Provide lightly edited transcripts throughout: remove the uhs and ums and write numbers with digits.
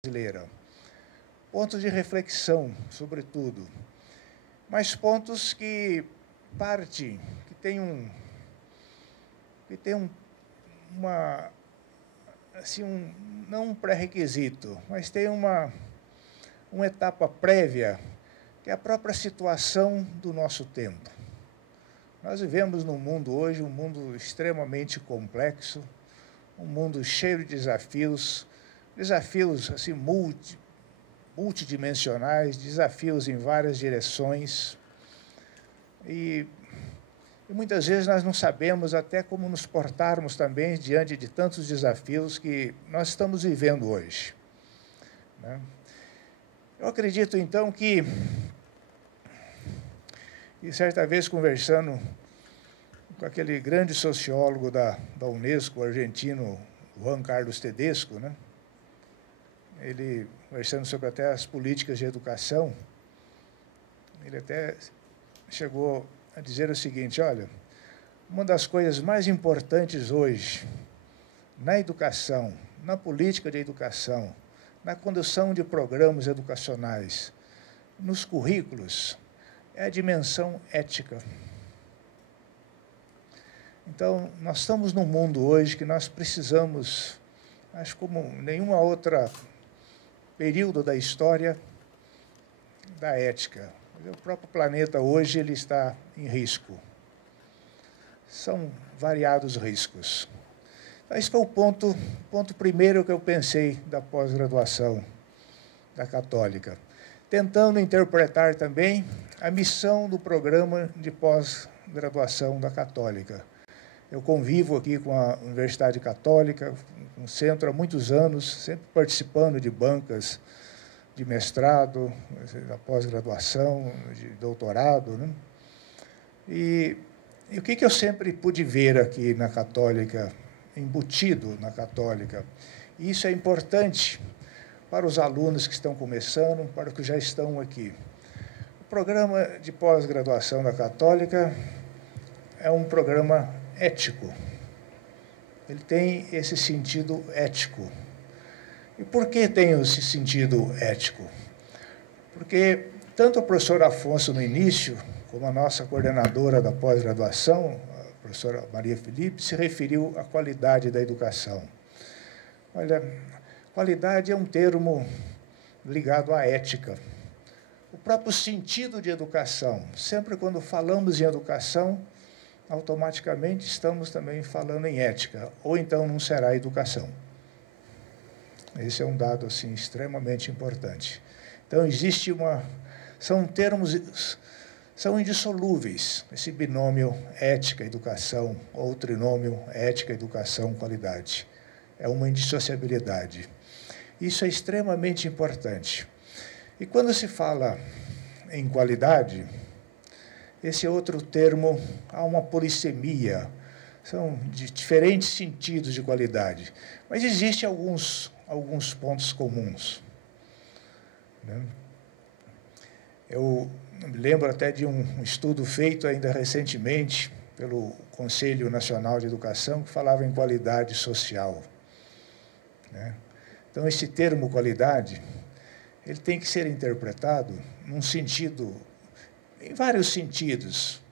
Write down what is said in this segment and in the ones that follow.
brasileira. Pontos de reflexão, sobretudo, mas pontos que partem, que tem não um pré-requisito, mas tem uma etapa prévia, que é a própria situação do nosso tempo. Nós vivemos num mundo hoje, um mundo extremamente complexo, um mundo cheio de desafios assim, multidimensionais, desafios em várias direções. E muitas vezes nós não sabemos até como nos portarmos também diante de tantos desafios que nós estamos vivendo hoje, né? Eu acredito, então, que certa vez, conversando com aquele grande sociólogo da Unesco, o argentino Juan Carlos Tedesco, né? Ele, conversando sobre até as políticas de educação, ele até chegou a dizer o seguinte: olha, uma das coisas mais importantes hoje, na educação, na política de educação, na condução de programas educacionais, nos currículos, é a dimensão ética. Então, nós estamos num mundo hoje que nós precisamos, acho como nenhuma outra período da história, da ética. O próprio planeta hoje ele está em risco. São variados riscos. Então, esse foi o ponto primeiro que eu pensei da pós-graduação da Católica, tentando interpretar também a missão do programa de pós-graduação da Católica. Eu convivo aqui com a Universidade Católica, um centro há muitos anos, sempre participando de bancas de mestrado, da pós-graduação, de doutorado, né? E o que eu sempre pude ver aqui na Católica, embutido na Católica, e isso é importante para os alunos que estão começando, para os que já estão aqui. O programa de pós-graduação da Católica é um programa ético. Ele tem esse sentido ético. E por que tem esse sentido ético? Porque tanto o professor Afonso, no início, como a nossa coordenadora da pós-graduação, a professora Maria Felipe, se referiu à qualidade da educação. Olha, qualidade é um termo ligado à ética. O próprio sentido de educação, sempre quando falamos em educação, automaticamente estamos também falando em ética, ou então não será educação. Esse é um dado assim, extremamente importante. Então, existe são termos, são indissolúveis, esse binômio ética-educação, ou trinômio ética-educação-qualidade. É uma indissociabilidade. Isso é extremamente importante. E quando se fala em qualidade, esse outro termo, há uma polissemia, são de diferentes sentidos de qualidade, mas existem alguns pontos comuns, né? Eu me lembro até de um estudo feito ainda recentemente pelo Conselho Nacional de Educação, que falava em qualidade social, né? Então, esse termo qualidade, ele tem que ser interpretado num sentido, em vários sentidos,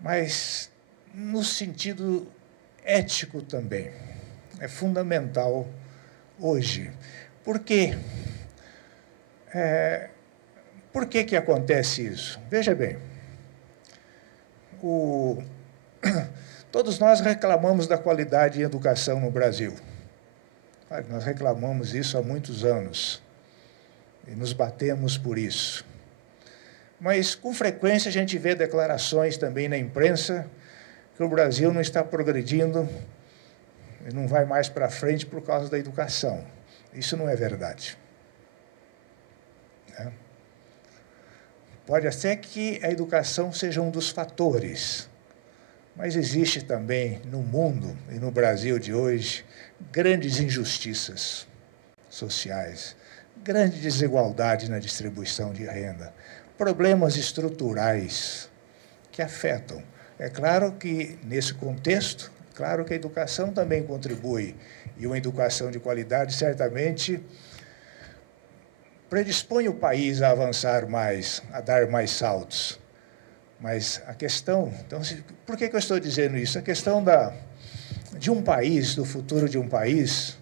mas no sentido ético também. É fundamental hoje. Por quê? Por que acontece isso? Veja bem, todos nós reclamamos da qualidade em educação no Brasil. Nós reclamamos isso há muitos anos e nos batemos por isso. Mas, com frequência, a gente vê declarações também na imprensa que o Brasil não está progredindo e não vai mais para frente por causa da educação. Isso não é verdade, né? Pode ser que a educação seja um dos fatores, mas existe também no mundo e no Brasil de hoje grandes injustiças sociais, grande desigualdade na distribuição de renda, problemas estruturais que afetam. É claro que, nesse contexto, claro que a educação também contribui e uma educação de qualidade certamente predispõe o país a avançar mais, a dar mais saltos. Mas a questão... Então, por que eu estou dizendo isso? A questão de um país, do futuro de um país,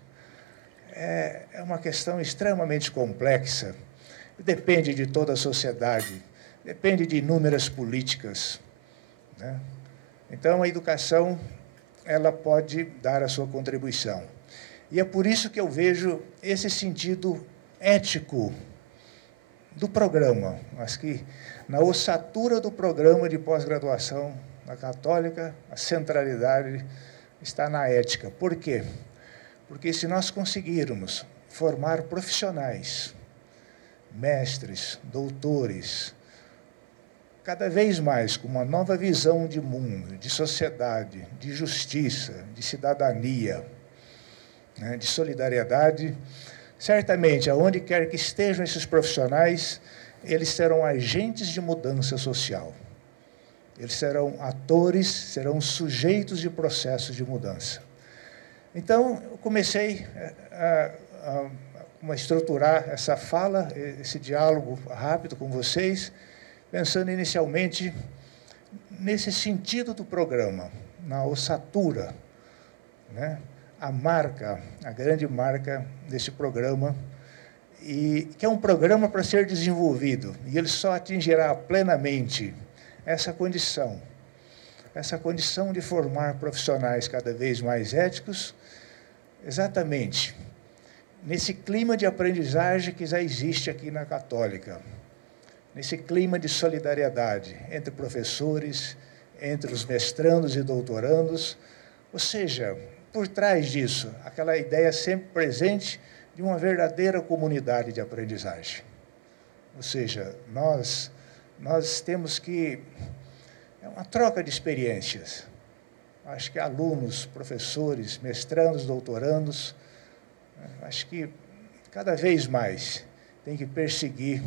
é uma questão extremamente complexa. Depende de toda a sociedade, depende de inúmeras políticas, né? Então, a educação, ela pode dar a sua contribuição. E é por isso que eu vejo esse sentido ético do programa, mas que na ossatura do programa de pós-graduação na Católica, a centralidade está na ética. Por quê? Porque se nós conseguirmos formar profissionais, mestres, doutores, cada vez mais com uma nova visão de mundo, de sociedade, de justiça, de cidadania, né, de solidariedade, certamente, aonde quer que estejam esses profissionais, eles serão agentes de mudança social. Eles serão atores, serão sujeitos de processos de mudança. Então, eu comecei a estruturar essa fala, esse diálogo rápido com vocês, pensando inicialmente nesse sentido do programa, na ossatura, né? A marca, a grande marca desse programa, e que é um programa para ser desenvolvido, e ele só atingirá plenamente essa condição de formar profissionais cada vez mais éticos, exatamente nesse clima de aprendizagem que já existe aqui na Católica, nesse clima de solidariedade entre professores, entre os mestrandos e doutorandos, ou seja, por trás disso, aquela ideia sempre presente de uma verdadeira comunidade de aprendizagem. Ou seja, nós temos que... É uma troca de experiências. Acho que alunos, professores, mestrandos, doutorandos, acho que cada vez mais tem que perseguir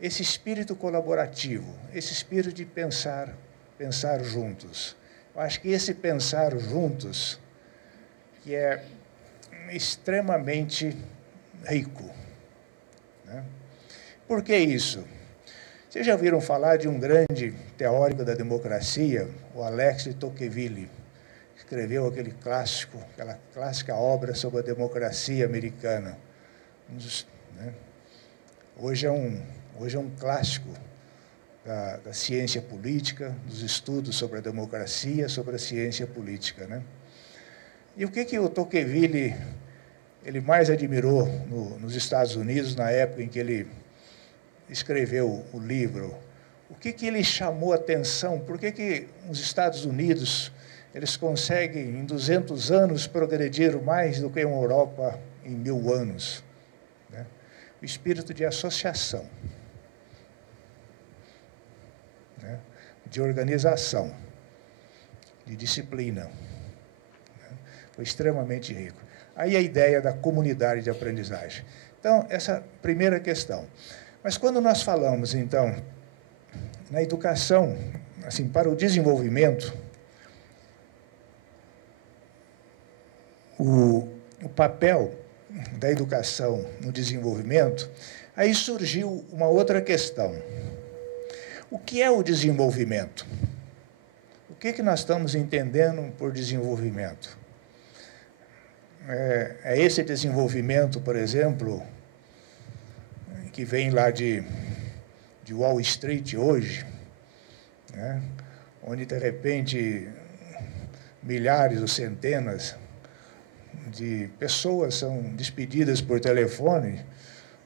esse espírito colaborativo, esse espírito de pensar juntos. Eu acho que esse pensar juntos que é extremamente rico, né? Por que isso? Vocês já ouviram falar de um grande teórico da democracia, o Alex de Tocqueville, que escreveu aquela clássica obra sobre a democracia americana. Né? Hoje é um clássico da ciência política, dos estudos sobre a democracia, sobre a ciência política, né? E o que o Tocqueville ele mais admirou nos Estados Unidos, na época em que ele escreveu o livro? O que ele chamou a atenção? Por que os Estados Unidos eles conseguem, em 200 anos, progredir mais do que a Europa em 1000 anos? Né? O espírito de associação, né? De organização, de disciplina. Foi extremamente rico. Aí a ideia da comunidade de aprendizagem. Então, essa primeira questão. Mas quando nós falamos, então, na educação, assim, para o desenvolvimento, o papel da educação no desenvolvimento, aí surgiu uma outra questão. O que é o desenvolvimento? O que nós estamos entendendo por desenvolvimento? É esse desenvolvimento, por exemplo, que vem lá de Wall Street hoje, né? Onde, de repente, milhares ou centenas de pessoas são despedidas por telefone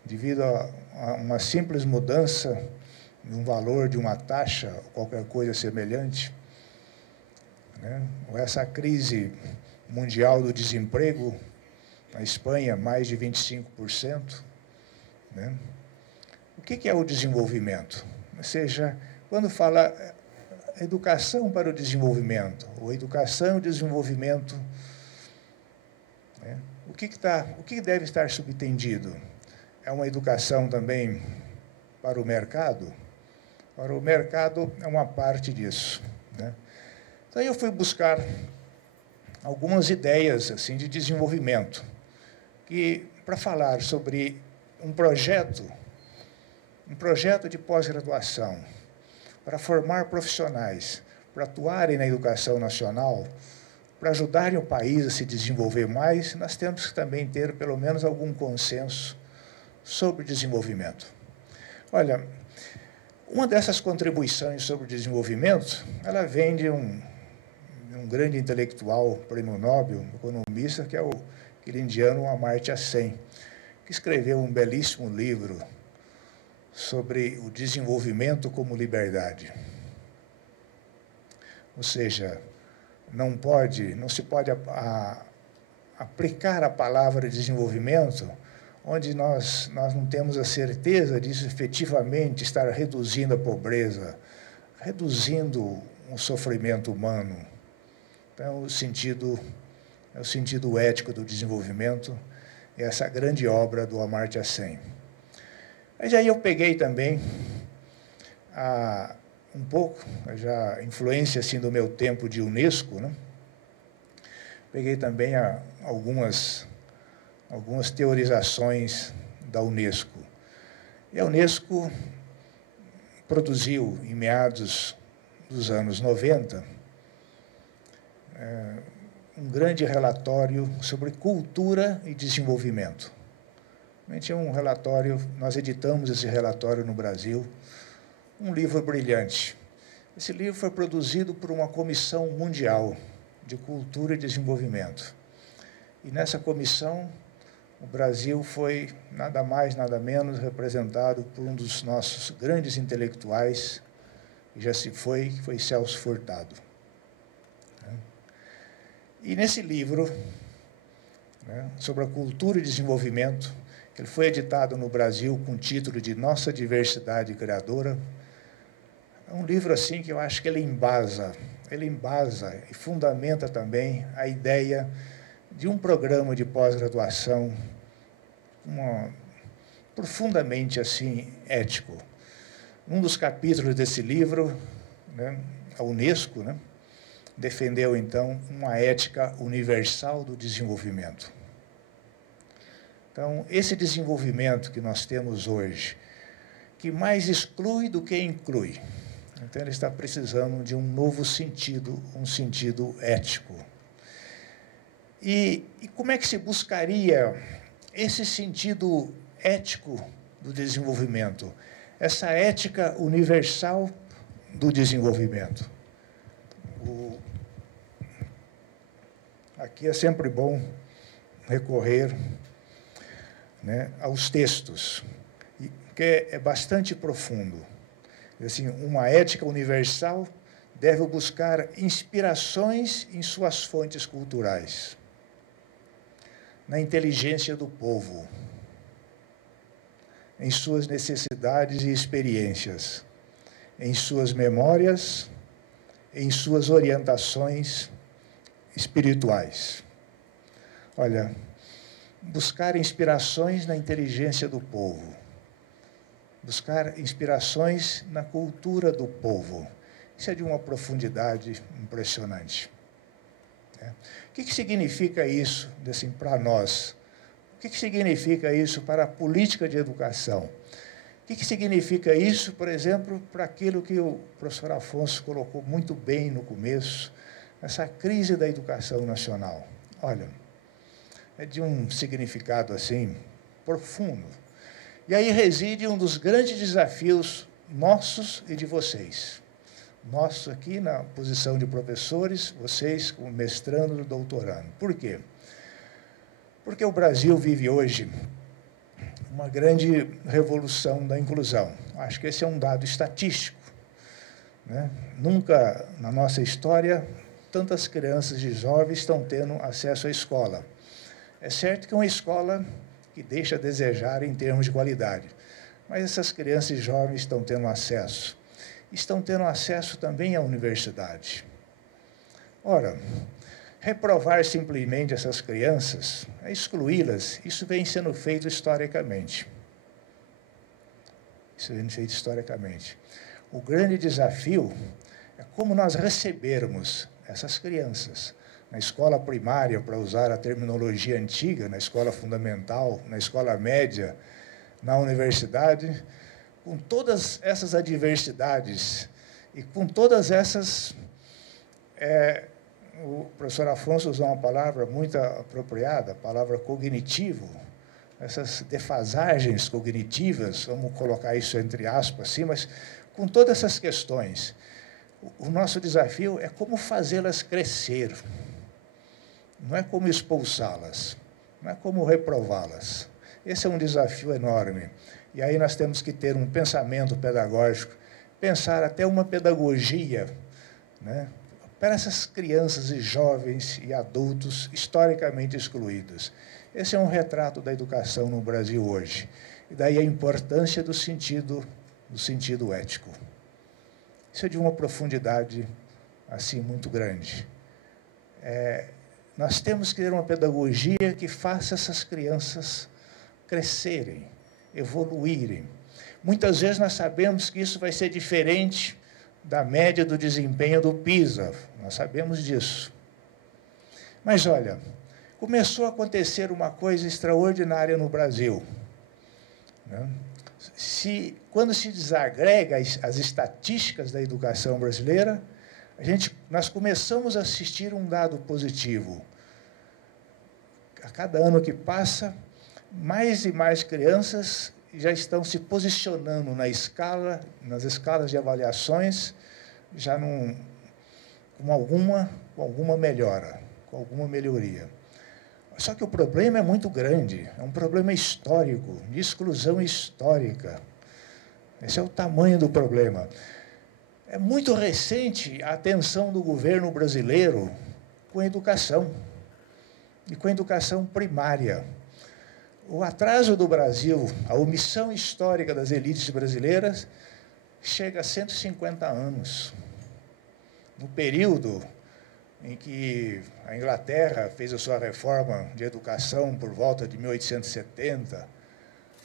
devido a uma simples mudança de um valor de uma taxa ou qualquer coisa semelhante, né? Ou essa crise mundial do desemprego, na Espanha, mais de 25%. Né? O que é o desenvolvimento? Ou seja, quando fala educação para o desenvolvimento, ou educação e o desenvolvimento, né? O que deve estar subtendido? É uma educação também para o mercado? Para o mercado é uma parte disso, né? Então, eu fui buscar algumas ideias assim de desenvolvimento, que para falar sobre um projeto de pós-graduação para formar profissionais, para atuarem na educação nacional, para ajudarem o país a se desenvolver mais, nós temos que também ter pelo menos algum consenso sobre desenvolvimento. Olha, uma dessas contribuições sobre desenvolvimento, ela vem de um grande intelectual, prêmio Nobel, economista, que é aquele indiano Amartya Sen, que escreveu um belíssimo livro sobre o desenvolvimento como liberdade. Ou seja, não se pode aplicar a palavra desenvolvimento onde nós não temos a certeza disso efetivamente estar reduzindo a pobreza, reduzindo o sofrimento humano. Então, é o sentido ético do desenvolvimento, é essa grande obra do Amartya Sen. Mas aí eu peguei também um pouco, já a influência assim, do meu tempo de Unesco, né? Peguei também algumas teorizações da Unesco. E a Unesco produziu, em meados dos anos 90, um grande relatório sobre cultura e desenvolvimento. Realmente é um relatório, nós editamos esse relatório no Brasil, um livro brilhante. Esse livro foi produzido por uma comissão mundial de cultura e desenvolvimento. E nessa comissão, o Brasil foi nada mais, nada menos representado por um dos nossos grandes intelectuais, que já se foi, que foi Celso Furtado. E nesse livro, sobre a cultura e desenvolvimento, que ele foi editado no Brasil com o título de Nossa Diversidade Criadora, é um livro assim que eu acho que ele embasa e fundamenta também a ideia de um programa de pós-graduação profundamente assim ético. Num dos capítulos desse livro, a Unesco, defendeu então uma ética universal do desenvolvimento. Então, esse desenvolvimento que nós temos hoje, que mais exclui do que inclui, então ele está precisando de um novo sentido, um sentido ético. E como é que se buscaria esse sentido ético do desenvolvimento, essa ética universal do desenvolvimento? Aqui é sempre bom recorrer aos textos, que é bastante profundo. Assim, uma ética universal deve buscar inspirações em suas fontes culturais, na inteligência do povo, em suas necessidades e experiências, em suas memórias, em suas orientações espirituais. Olha, buscar inspirações na inteligência do povo, buscar inspirações na cultura do povo. Isso é de uma profundidade impressionante. O que significa isso assim, para nós? O que significa isso para a política de educação? O que significa isso, por exemplo, para aquilo que o professor Afonso colocou muito bem no começo, essa crise da educação nacional? Olha, é de um significado assim profundo. E aí reside um dos grandes desafios nossos e de vocês. Nossos aqui na posição de professores, vocês como mestrando e doutorando. Por quê? Porque o Brasil vive hoje uma grande revolução da inclusão. Acho que esse é um dado estatístico. Nunca na nossa história tantas crianças e jovens estão tendo acesso à escola. É certo que é uma escola que deixa a desejar em termos de qualidade, mas essas crianças e jovens estão tendo acesso. Estão tendo acesso também à universidade. Ora, reprovar simplesmente essas crianças, excluí-las, isso vem sendo feito historicamente. Isso vem sendo feito historicamente. O grande desafio é como nós recebermos essas crianças, na escola primária, para usar a terminologia antiga, na escola fundamental, na escola média, na universidade, com todas essas adversidades e com todas essas... o professor Afonso usou uma palavra muito apropriada, a palavra cognitivo, essas defasagens cognitivas, vamos colocar isso entre aspas, assim, mas com todas essas questões, o nosso desafio é como fazê-las crescer, não é como expulsá-las, não é como reprová-las. Esse é um desafio enorme. E aí nós temos que ter um pensamento pedagógico, pensar até uma pedagogia, né, para essas crianças e jovens e adultos historicamente excluídos. Esse é um retrato da educação no Brasil hoje. E daí a importância do sentido ético. Isso é de uma profundidade assim muito grande. Nós temos que ter uma pedagogia que faça essas crianças crescerem, evoluírem. Muitas vezes nós sabemos que isso vai ser diferente da média do desempenho do PISA, nós sabemos disso. Mas, olha, começou a acontecer uma coisa extraordinária no Brasil, né? Quando se desagrega as estatísticas da educação brasileira, nós começamos a assistir um dado positivo. A cada ano que passa, mais e mais crianças já estão se posicionando nas escalas de avaliações, já com alguma melhora, com alguma melhoria. Só que o problema é muito grande, é um problema histórico, de exclusão histórica. Esse é o tamanho do problema. É muito recente a atenção do governo brasileiro com a educação, e com a educação primária. O atraso do Brasil, a omissão histórica das elites brasileiras, chega a 150 anos. No período em que a Inglaterra fez a sua reforma de educação por volta de 1870,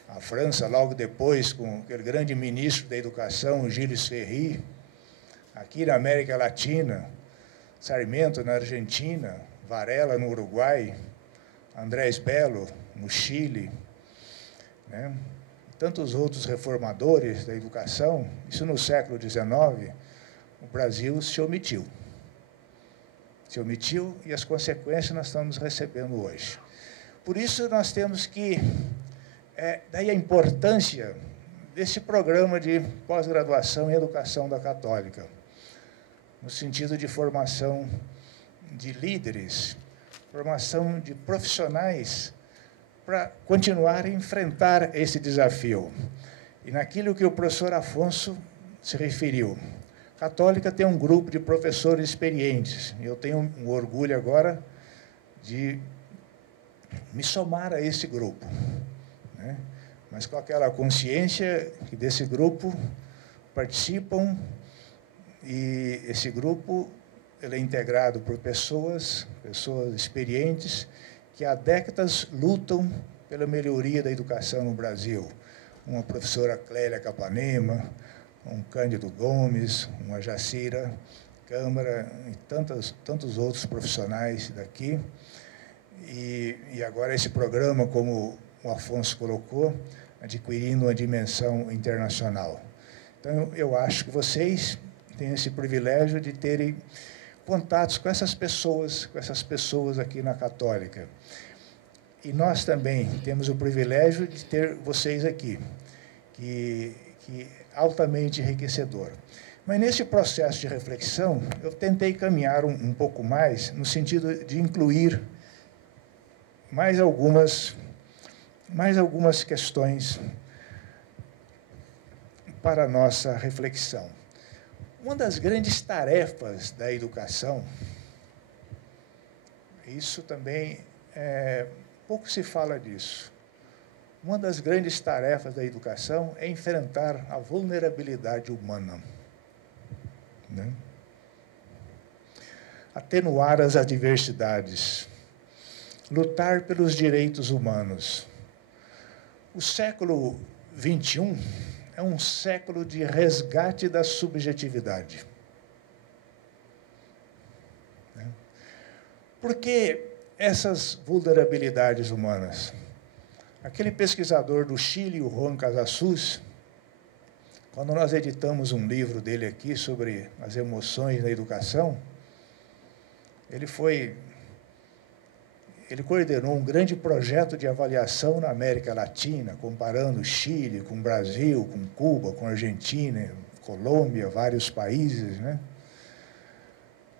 a França, logo depois, com aquele grande ministro da educação, Gilles Ferry, aqui na América Latina, Sarmiento na Argentina, Varela no Uruguai, Andrés Bello no Chile, né? Tantos outros reformadores da educação, isso no século XIX, o Brasil se omitiu. Se omitiu e as consequências nós estamos recebendo hoje. Por isso nós temos que... daí a importância desse programa de pós-graduação em educação da Católica, no sentido de formação de líderes, formação de profissionais para continuar a enfrentar esse desafio. E naquilo que o professor Afonso se referiu, a Católica tem um grupo de professores experientes, e eu tenho um orgulho agora de me somar a esse grupo, né? Mas com aquela consciência que desse grupo participam, e esse grupo ele é integrado por pessoas experientes que há décadas lutam pela melhoria da educação no Brasil. Uma professora Clélia Capanema, um Cândido Gomes, uma Jacira Câmara e tantos outros profissionais daqui. E agora esse programa, como o Afonso colocou, adquirindo uma dimensão internacional. Então, eu acho que vocês têm esse privilégio de terem contatos com essas pessoas aqui na Católica. E nós também temos o privilégio de ter vocês aqui, que é altamente enriquecedor. Mas, nesse processo de reflexão, eu tentei caminhar um pouco mais, no sentido de incluir mais algumas questões para a nossa reflexão. Uma das grandes tarefas da educação, isso também, pouco se fala disso, uma das grandes tarefas da educação é enfrentar a vulnerabilidade humana, né? Atenuar as adversidades, lutar pelos direitos humanos. O século XXI é um século de resgate da subjetividade. Por que essas vulnerabilidades humanas? Aquele pesquisador do Chile, o Juan Casasus, quando nós editamos um livro dele aqui sobre as emoções na educação, ele coordenou um grande projeto de avaliação na América Latina, comparando Chile com Brasil, com Cuba, com Argentina, Colômbia, vários países, né?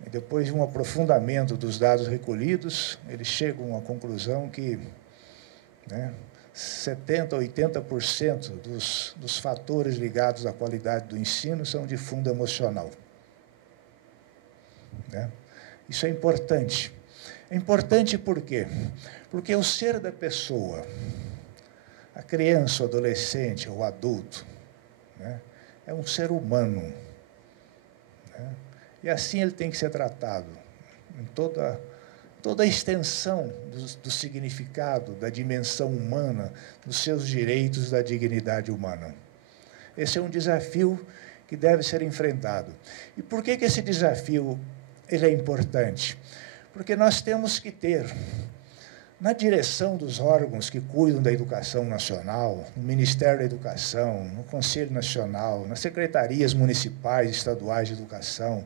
E depois de um aprofundamento dos dados recolhidos, eles chegam à conclusão que, né, 70% a 80% dos fatores ligados à qualidade do ensino são de fundo emocional. Né? Isso é importante. É importante por quê? Porque o ser da pessoa, a criança, o adolescente, o adulto, né, é um ser humano. Né? E assim ele tem que ser tratado, em toda a extensão do significado, da dimensão humana, dos seus direitos, da dignidade humana. Esse é um desafio que deve ser enfrentado. E por que esse desafio ele é importante? Porque nós temos que ter, na direção dos órgãos que cuidam da educação nacional, no Ministério da Educação, no Conselho Nacional, nas secretarias municipais e estaduais de educação,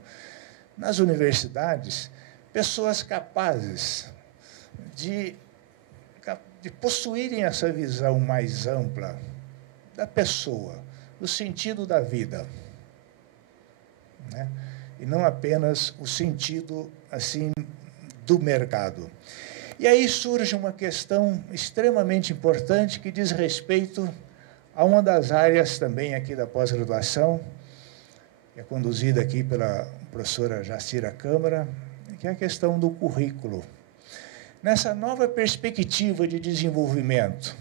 nas universidades, pessoas capazes de possuírem essa visão mais ampla da pessoa, do sentido da vida, né? E não apenas o sentido, assim, do mercado. E aí surge uma questão extremamente importante que diz respeito a uma das áreas também aqui da pós-graduação, que é conduzida aqui pela professora Jacira Câmara, que é a questão do currículo. Nessa nova perspectiva de desenvolvimento,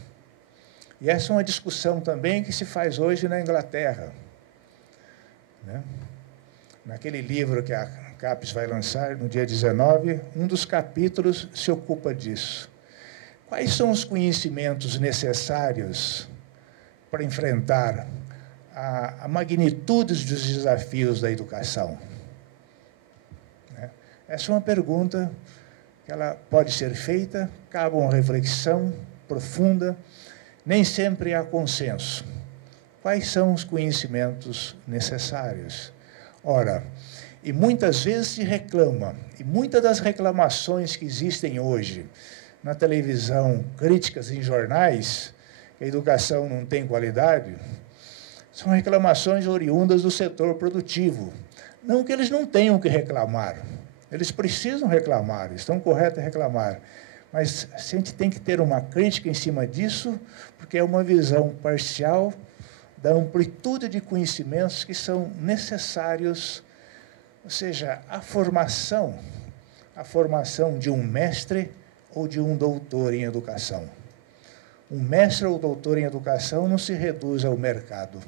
e essa é uma discussão também que se faz hoje na Inglaterra, né? Naquele livro que a CAPES vai lançar no dia 19, um dos capítulos se ocupa disso. Quais são os conhecimentos necessários para enfrentar a magnitude dos desafios da educação? Essa é uma pergunta que ela pode ser feita, cabe uma reflexão profunda, nem sempre há consenso. Quais são os conhecimentos necessários? Ora, e muitas vezes se reclama, e muitas das reclamações que existem hoje na televisão, críticas em jornais, que a educação não tem qualidade, são reclamações oriundas do setor produtivo. Não que eles não tenham que reclamar, eles precisam reclamar, estão corretos em reclamar, mas a gente tem que ter uma crítica em cima disso, porque é uma visão parcial da amplitude de conhecimentos que são necessários, ou seja, a formação de um mestre ou de um doutor em educação. Um mestre ou doutor em educação não se reduz ao mercado.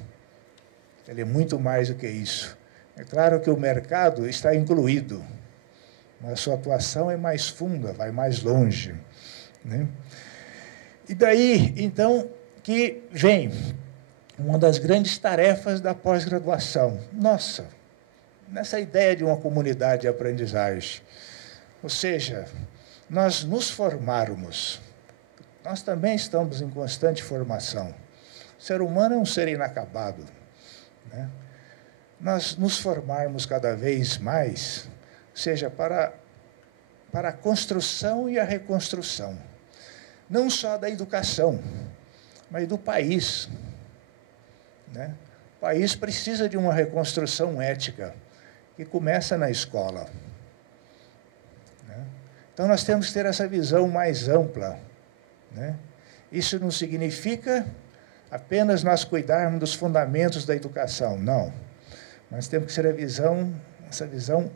Ele é muito mais do que isso. É claro que o mercado está incluído, mas a sua atuação é mais funda, vai mais longe, né? E daí, então, que vem uma das grandes tarefas da pós-graduação. Nossa, nessa ideia de uma comunidade de aprendizagem. Ou seja, nós nos formarmos, nós também estamos em constante formação. O ser humano é um ser inacabado, né? Nós nos formarmos cada vez mais, ou seja, para a construção e a reconstrução, não só da educação, mas do país, né? O país precisa de uma reconstrução ética, que começa na escola, né? Então, nós temos que ter essa visão mais ampla, né? Isso não significa apenas nós cuidarmos dos fundamentos da educação, não. Nós temos que ter essa visão